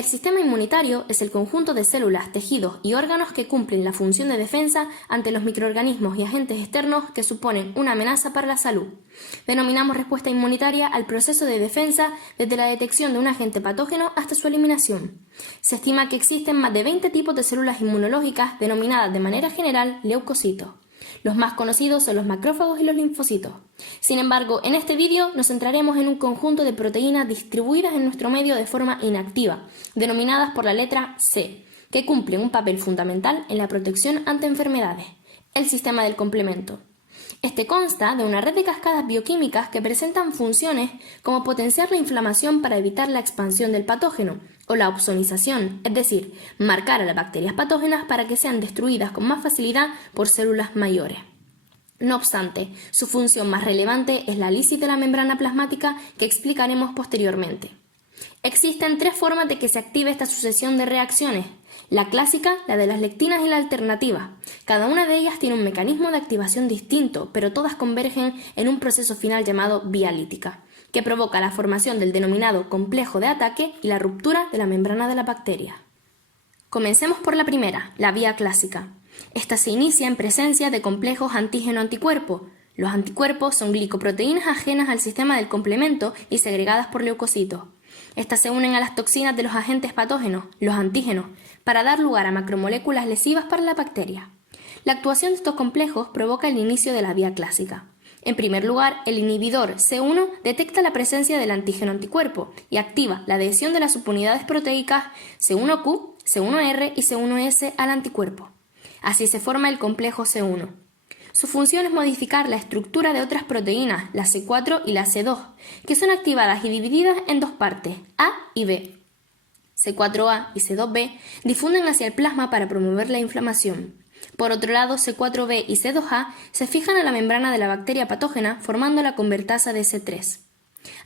El sistema inmunitario es el conjunto de células, tejidos y órganos que cumplen la función de defensa ante los microorganismos y agentes externos que suponen una amenaza para la salud. Denominamos respuesta inmunitaria al proceso de defensa desde la detección de un agente patógeno hasta su eliminación. Se estima que existen más de 20 tipos de células inmunológicas denominadas de manera general leucocitos. Los más conocidos son los macrófagos y los linfocitos. Sin embargo, en este vídeo nos centraremos en un conjunto de proteínas distribuidas en nuestro medio de forma inactiva, denominadas por la letra C, que cumplen un papel fundamental en la protección ante enfermedades, el sistema del complemento. Este consta de una red de cascadas bioquímicas que presentan funciones como potenciar la inflamación para evitar la expansión del patógeno, o la opsonización, es decir, marcar a las bacterias patógenas para que sean destruidas con más facilidad por células mayores. No obstante, su función más relevante es la lisis de la membrana plasmática que explicaremos posteriormente. Existen tres formas de que se active esta sucesión de reacciones: la clásica, la de las lectinas y la alternativa. Cada una de ellas tiene un mecanismo de activación distinto, pero todas convergen en un proceso final llamado vía lítica, que provoca la formación del denominado complejo de ataque y la ruptura de la membrana de la bacteria. Comencemos por la primera, la vía clásica. Esta se inicia en presencia de complejos antígeno-anticuerpo. Los anticuerpos son glicoproteínas ajenas al sistema del complemento y segregadas por leucocitos. Estas se unen a las toxinas de los agentes patógenos, los antígenos, para dar lugar a macromoléculas lesivas para la bacteria. La actuación de estos complejos provoca el inicio de la vía clásica. En primer lugar, el inhibidor C1 detecta la presencia del antígeno anticuerpo y activa la adhesión de las subunidades proteicas C1q, C1r y C1s al anticuerpo. Así se forma el complejo C1. Su función es modificar la estructura de otras proteínas, la C4 y la C2, que son activadas y divididas en dos partes, A y B. C4a y C2b difunden hacia el plasma para promover la inflamación. Por otro lado, C4b y C2a se fijan a la membrana de la bacteria patógena formando la convertasa de C3.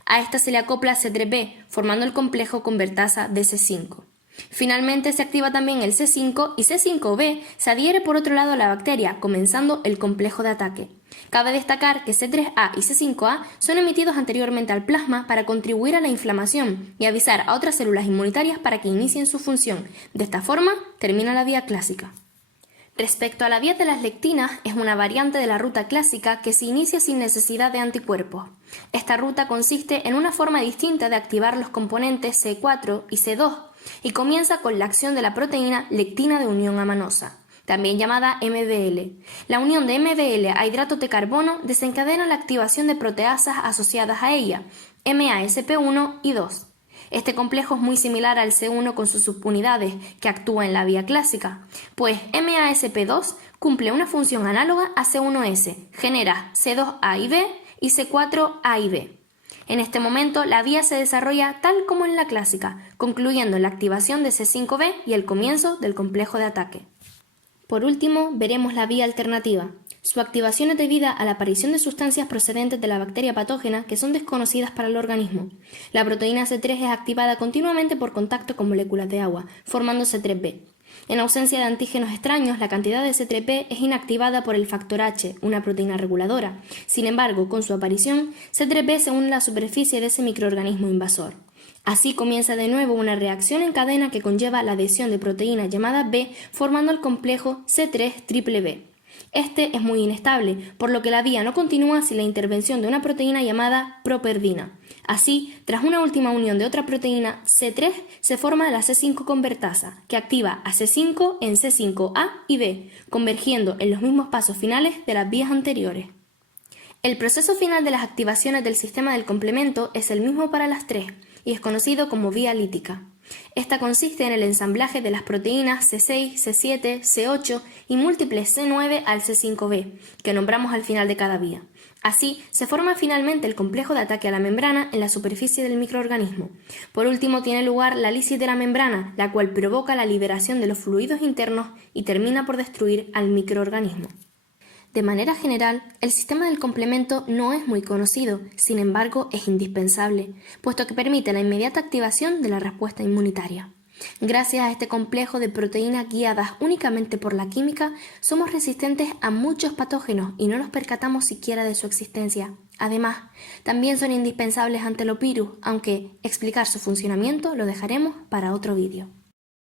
A esta se le acopla C3b, formando el complejo convertasa de C5. Finalmente se activa también el C5 y C5b se adhiere por otro lado a la bacteria, comenzando el complejo de ataque. Cabe destacar que C3a y C5a son emitidos anteriormente al plasma para contribuir a la inflamación y avisar a otras células inmunitarias para que inicien su función. De esta forma, termina la vía clásica. Respecto a la vía de las lectinas, es una variante de la ruta clásica que se inicia sin necesidad de anticuerpos. Esta ruta consiste en una forma distinta de activar los componentes C4 y C2 y comienza con la acción de la proteína lectina de unión amanosa, también llamada MBL. La unión de MBL a hidratos de carbono desencadena la activación de proteasas asociadas a ella, MASP1 y 2. Este complejo es muy similar al C1 con sus subunidades que actúa en la vía clásica, pues MASP2 cumple una función análoga a C1s, genera C2a y B y C4a y B. En este momento la vía se desarrolla tal como en la clásica, concluyendo en la activación de C5b y el comienzo del complejo de ataque. Por último, veremos la vía alternativa. Su activación es debida a la aparición de sustancias procedentes de la bacteria patógena que son desconocidas para el organismo. La proteína C3 es activada continuamente por contacto con moléculas de agua, formando C3b. En ausencia de antígenos extraños, la cantidad de C3b es inactivada por el factor H, una proteína reguladora. Sin embargo, con su aparición, C3b se une a la superficie de ese microorganismo invasor. Así comienza de nuevo una reacción en cadena que conlleva la adhesión de proteínas llamadas B, formando el complejo C3BB. Este es muy inestable, por lo que la vía no continúa sin la intervención de una proteína llamada properdina. Así, tras una última unión de otra proteína C3, se forma la C5 convertasa, que activa a C5 en C5a y B, convergiendo en los mismos pasos finales de las vías anteriores. El proceso final de las activaciones del sistema del complemento es el mismo para las tres, y es conocido como vía lítica. Esta consiste en el ensamblaje de las proteínas C6, C7, C8 y múltiples C9 al C5b, que nombramos al final de cada vía. Así, se forma finalmente el complejo de ataque a la membrana en la superficie del microorganismo. Por último, tiene lugar la lisis de la membrana, la cual provoca la liberación de los fluidos internos y termina por destruir al microorganismo. De manera general, el sistema del complemento no es muy conocido, sin embargo es indispensable, puesto que permite la inmediata activación de la respuesta inmunitaria. Gracias a este complejo de proteínas guiadas únicamente por la química, somos resistentes a muchos patógenos y no nos percatamos siquiera de su existencia. Además, también son indispensables ante los virus, aunque explicar su funcionamiento lo dejaremos para otro vídeo.